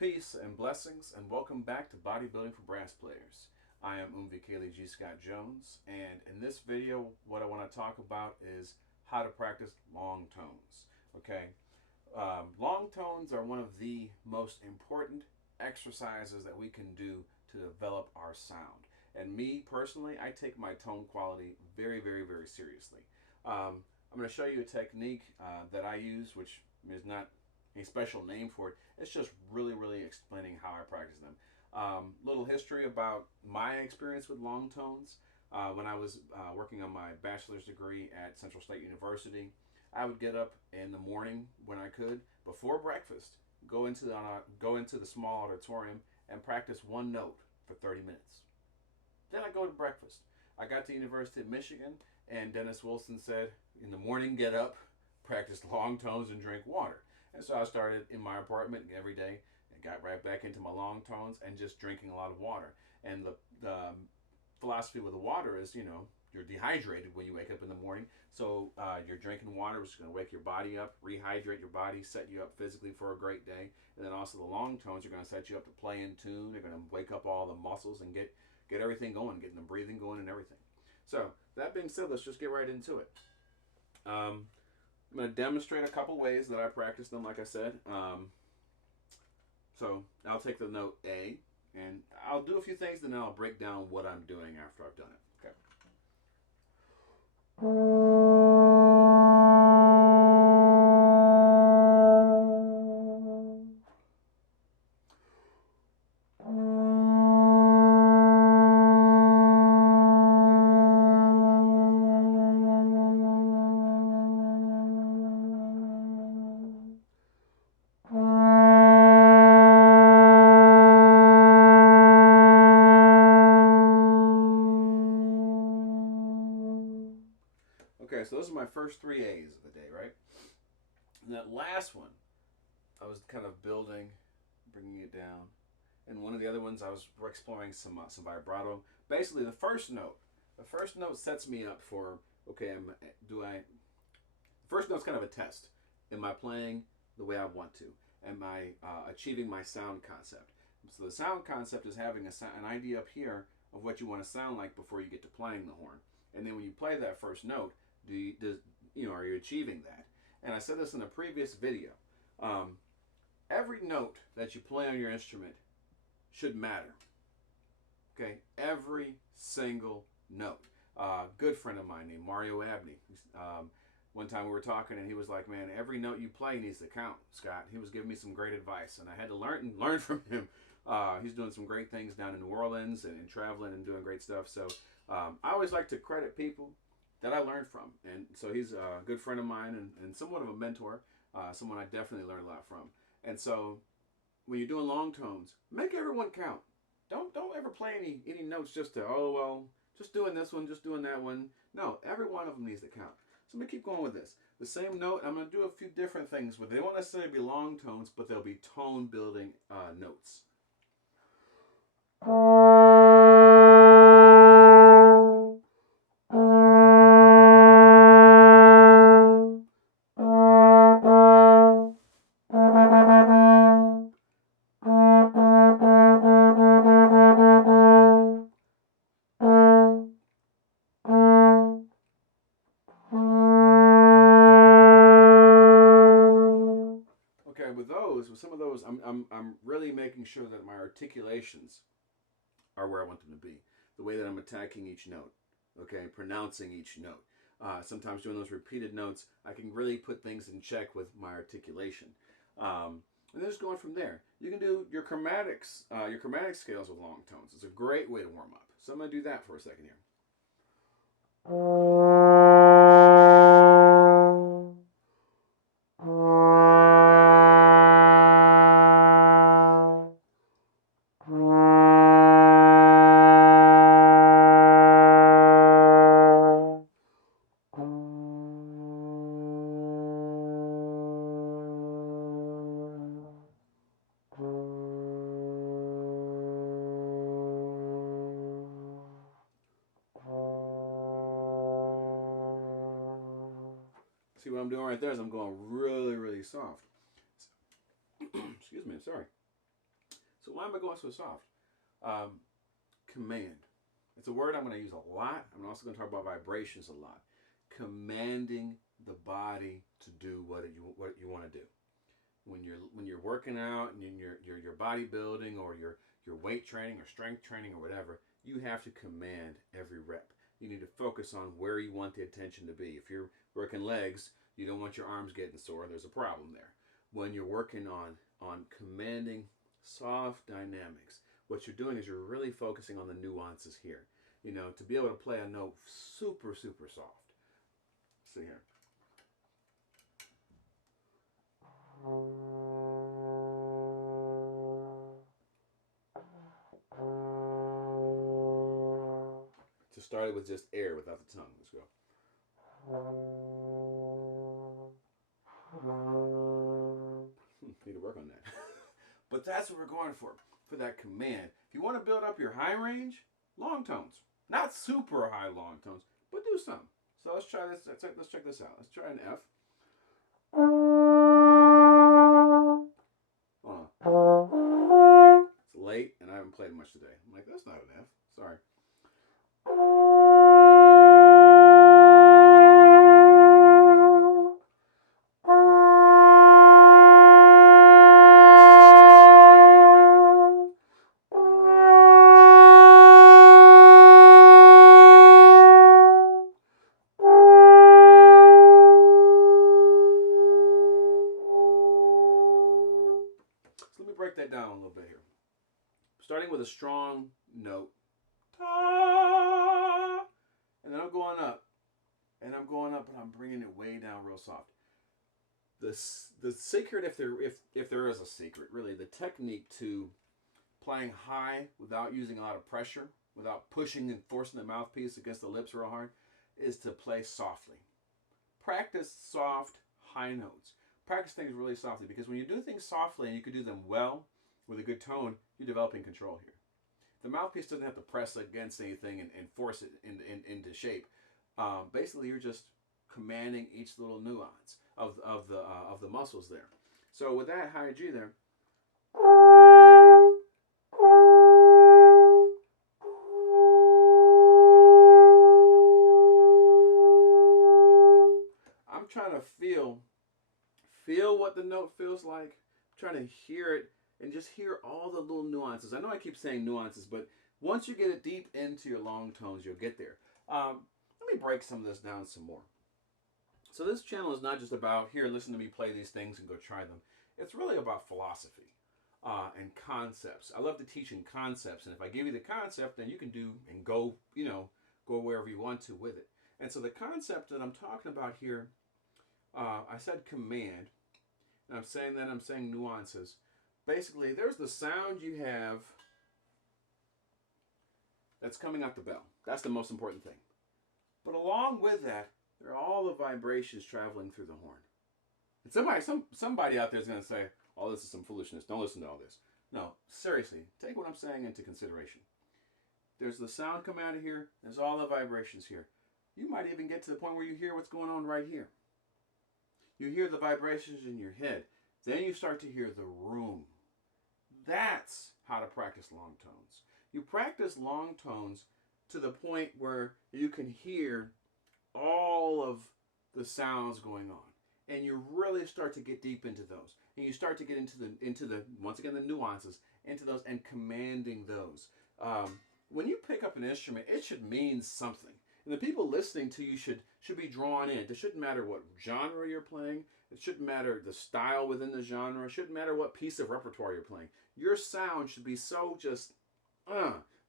Peace and blessings, and welcome back to Bodybuilding for Brass Players. I am Umvikeli G. Scott Jones, and in this video, what I want to talk about is how to practice long tones. Okay, long tones are one of the most important exercises that we can do to develop our sound. And me personally, I take my tone quality very, very, very seriously. I'm going to show you a technique that I use, which is not a special name for it. It's just really, really explaining how I practice them. Little history about my experience with long tones. When I was working on my bachelor's degree at Central State University, I would get up in the morning when I could, before breakfast, go into the small auditorium and practice one note for 30 minutes. Then I go to breakfast. I got to University of Michigan, and Dennis Wilson said, in the morning, get up, practice long tones, and drink water. And so I started in my apartment every day and got right back into my long tones and just drinking a lot of water. And the philosophy with the water is, you're dehydrated when you wake up in the morning. So you're drinking water, which is going to wake your body up, rehydrate your body, set you up physically for a great day. And then also the long tones are going to set you up to play in tune. They're going to wake up all the muscles and get everything going, getting the breathing going and everything. So that being said, let's just get right into it. I'm going to demonstrate a couple ways that I practice them, like I said. So I'll take the note A, and I'll do a few things, then I'll break down what I'm doing after I've done it. Okay. Okay, so those are my first three A's of the day, right? And that last one, I was kind of building, bringing it down. And one of the other ones, I was exploring some vibrato. Basically, the first note sets me up for, okay, the first note's kind of a test. Am I playing the way I want to? Am I achieving my sound concept? So the sound concept is having an idea up here of what you want to sound like before you get to playing the horn. And then when you play that first note, are you achieving that? And I said this in a previous video. Every note that you play on your instrument should matter. Okay, every single note. Good friend of mine named Mario Abney. One time we were talking, and he was like, "Man, every note you play needs to count, Scott." He was giving me some great advice, and I had to learn from him. He's doing some great things down in New Orleans and traveling and doing great stuff. So I always like to credit people that I learned from. And so he's a good friend of mine and somewhat of a mentor, someone I definitely learned a lot from. And so when you're doing long tones, make everyone count. Don't ever play any notes just to, just doing this one, just doing that one. No, every one of them needs to count. So I'm going to keep going with this. The same note, I'm going to do a few different things with it. They won't necessarily be long tones, but they'll be tone building notes. With some of those, I'm really making sure that my articulations are where I want them to be. The way that I'm attacking each note, okay, pronouncing each note. Sometimes doing those repeated notes, I can really put things in check with my articulation. And then just going from there. You can do your chromatic scales with long tones. It's a great way to warm up. So I'm going to do that for a second here. See what I'm doing right there is I'm going really, really soft. Excuse me, sorry. So why am I going so soft? Command. It's a word I'm going to use a lot. I'm also going to talk about vibrations a lot. Commanding the body to do what you want to do. When you're working out and you're bodybuilding or your weight training or strength training or whatever, you have to command every rep. You need to focus on where you want the attention to be. If you're working legs, you don't want your arms getting sore. There's a problem there. When you're working on commanding soft dynamics, what you're doing is you're really focusing on the nuances here. You know, to be able to play a note super, super soft. See here. To start it with just air without the tongue. Let's go. Need to work on that. But that's what we're going for that command. If you want to build up your high range, long tones. Not super high long tones, but do some. So let's try this. Let's check this out. Let's try an F. Hold on. It's late and I haven't played much today. I'm like, that's not an F. Sorry. So let me break that down a little bit here. Starting with a strong note. Ta, and then I'm going up. And I'm going up, but I'm bringing it way down real soft. The secret, if there is a secret, really, the technique to playing high without using a lot of pressure, without pushing and forcing the mouthpiece against the lips real hard, is to play softly. Practice soft high notes. Practice things really softly, because when you do things softly and you can do them well with a good tone, you're developing control here. The mouthpiece doesn't have to press against anything and force it into shape. Basically, you're just commanding each little nuance of the muscles there. So with that high G there, I'm trying to feel what the note feels like. I'm trying to hear it and just hear all the little nuances. I know I keep saying nuances, but once you get it deep into your long tones, you'll get there. Let me break some of this down some more. So this channel is not just about, here, listen to me play these things and go try them. It's really about philosophy and concepts. I love to teach in concepts, and if I give you the concept, then you can do and go, go wherever you want to with it. And so the concept that I'm talking about here, I said command, and I'm saying nuances. Basically, there's the sound you have that's coming out the bell. That's the most important thing. But along with that, there are all the vibrations traveling through the horn. And somebody out there is going to say, oh, this is some foolishness. Don't listen to all this. No, seriously, take what I'm saying into consideration. There's the sound coming out of here. There's all the vibrations here. You might even get to the point where you hear what's going on right here. You hear the vibrations in your head. Then you start to hear the room. That's how to practice long tones. You practice long tones to the point where you can hear all of the sounds going on, and you really start to get deep into those, and you start to get into the once again the nuances, into those, and commanding those. When you pick up an instrument, it should mean something, and the people listening to you should be drawn in. It shouldn't matter what genre you're playing. It shouldn't matter the style within the genre. It shouldn't matter what piece of repertoire you're playing. Your sound should be so just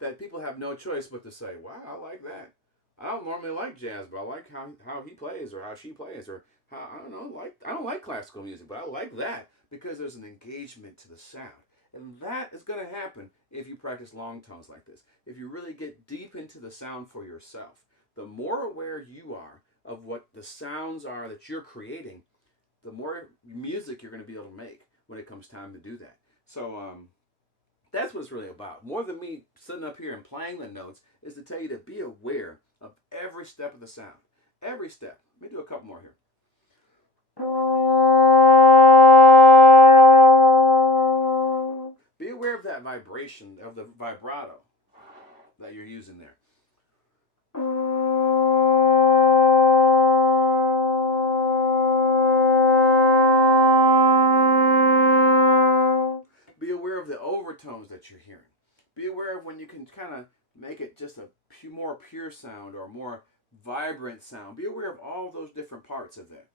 that people have no choice but to say, wow, I like that. I don't normally like jazz, but I like how he plays or how she plays, or how, I don't like classical music, but I like that because there's an engagement to the sound. And that is going to happen if you practice long tones like this. If you really get deep into the sound for yourself, the more aware you are of what the sounds are that you're creating, the more music you're going to be able to make when it comes time to do that. So that's what it's really about. More than me sitting up here and playing the notes is to tell you to be aware of every step of the sound. Every step. Let me do a couple more here. Be aware of that vibration, of the vibrato that you're using there. Be aware of the overtones that you're hearing. Be aware of when you can kind of make it just a more pure sound or more vibrant sound. Be aware of all those different parts of that.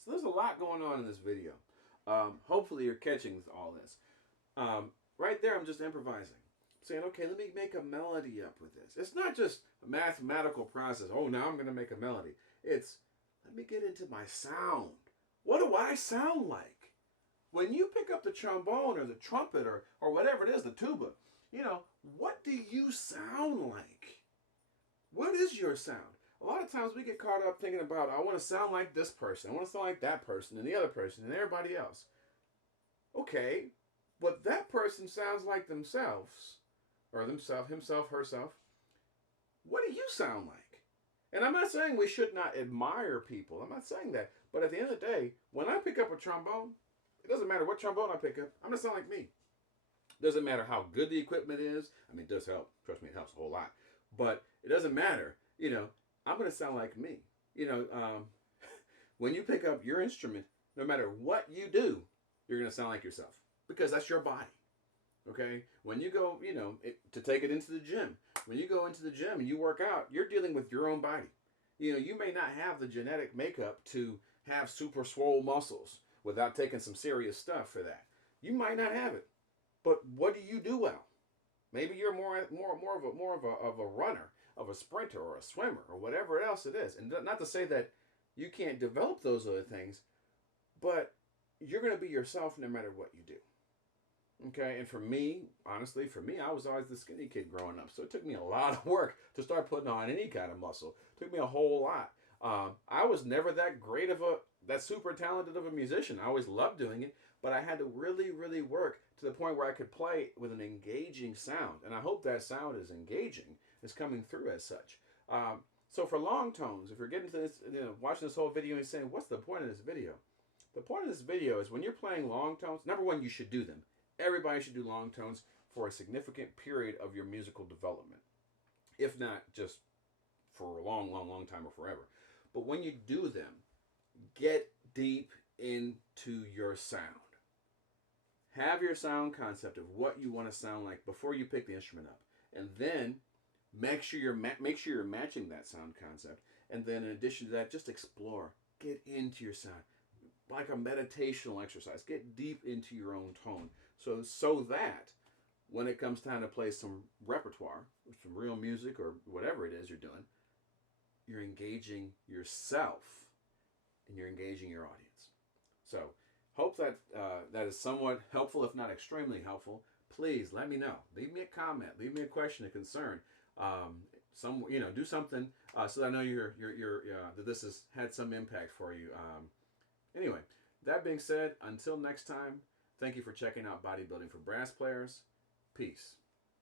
So there's a lot going on in this video. Hopefully you're catching all this. Right there, I'm just improvising. Saying, okay, let me make a melody up with this. It's not just a mathematical process. Oh, now I'm going to make a melody. It's, let me get into my sound. What do I sound like? When you pick up the trombone or the trumpet or whatever it is, the tuba, you know, what do you sound like? What is your sound? A lot of times we get caught up thinking about, I want to sound like this person. I want to sound like that person and the other person and everybody else. Okay, but that person sounds like themselves, or themselves, himself, herself. What do you sound like? And I'm not saying we should not admire people. I'm not saying that. But at the end of the day, when I pick up a trombone, it doesn't matter what trombone I pick up. I'm going to sound like me. It doesn't matter how good the equipment is. I mean, it does help. Trust me, it helps a whole lot. But it doesn't matter. You know, I'm going to sound like me. You know, when you pick up your instrument, no matter what you do, you're going to sound like yourself. Because that's your body. Okay? When you go, you know, to take it into the gym. When you go into the gym and you work out, you're dealing with your own body. You know, you may not have the genetic makeup to have super swole muscles without taking some serious stuff for that. You might not have it. But what do you do well? Maybe you're more of a runner, of a sprinter or a swimmer or whatever else it is. And not to say that you can't develop those other things, but you're going to be yourself no matter what you do. Okay, and for me, honestly, I was always the skinny kid growing up. So it took me a lot of work to start putting on any kind of muscle. It took me a whole lot. I was never that super talented of a musician. I always loved doing it, but I had to really, really work to the point where I could play with an engaging sound. And I hope that sound is engaging, is coming through as such. So for long tones, if you're getting to this, you know, watching this whole video and saying, what's the point of this video? The point of this video is when you're playing long tones, number one, you should do them. Everybody should do long tones for a significant period of your musical development. If not just for a long, long, long time or forever. But when you do them, get deep into your sound. Have your sound concept of what you want to sound like before you pick the instrument up. And then make sure you're matching that sound concept. And then in addition to that, just explore. Get into your sound. Like a meditational exercise. Get deep into your own tone. So that when it comes time to play some repertoire, some real music or whatever it is you're doing, you're engaging yourself and you're engaging your audience. So hope that that is somewhat helpful, if not extremely helpful. Please let me know. Leave me a comment. Leave me a question, a concern. Do something so that I know that this has had some impact for you. Anyway, that being said, until next time, thank you for checking out Bodybuilding for Brass Players. Peace.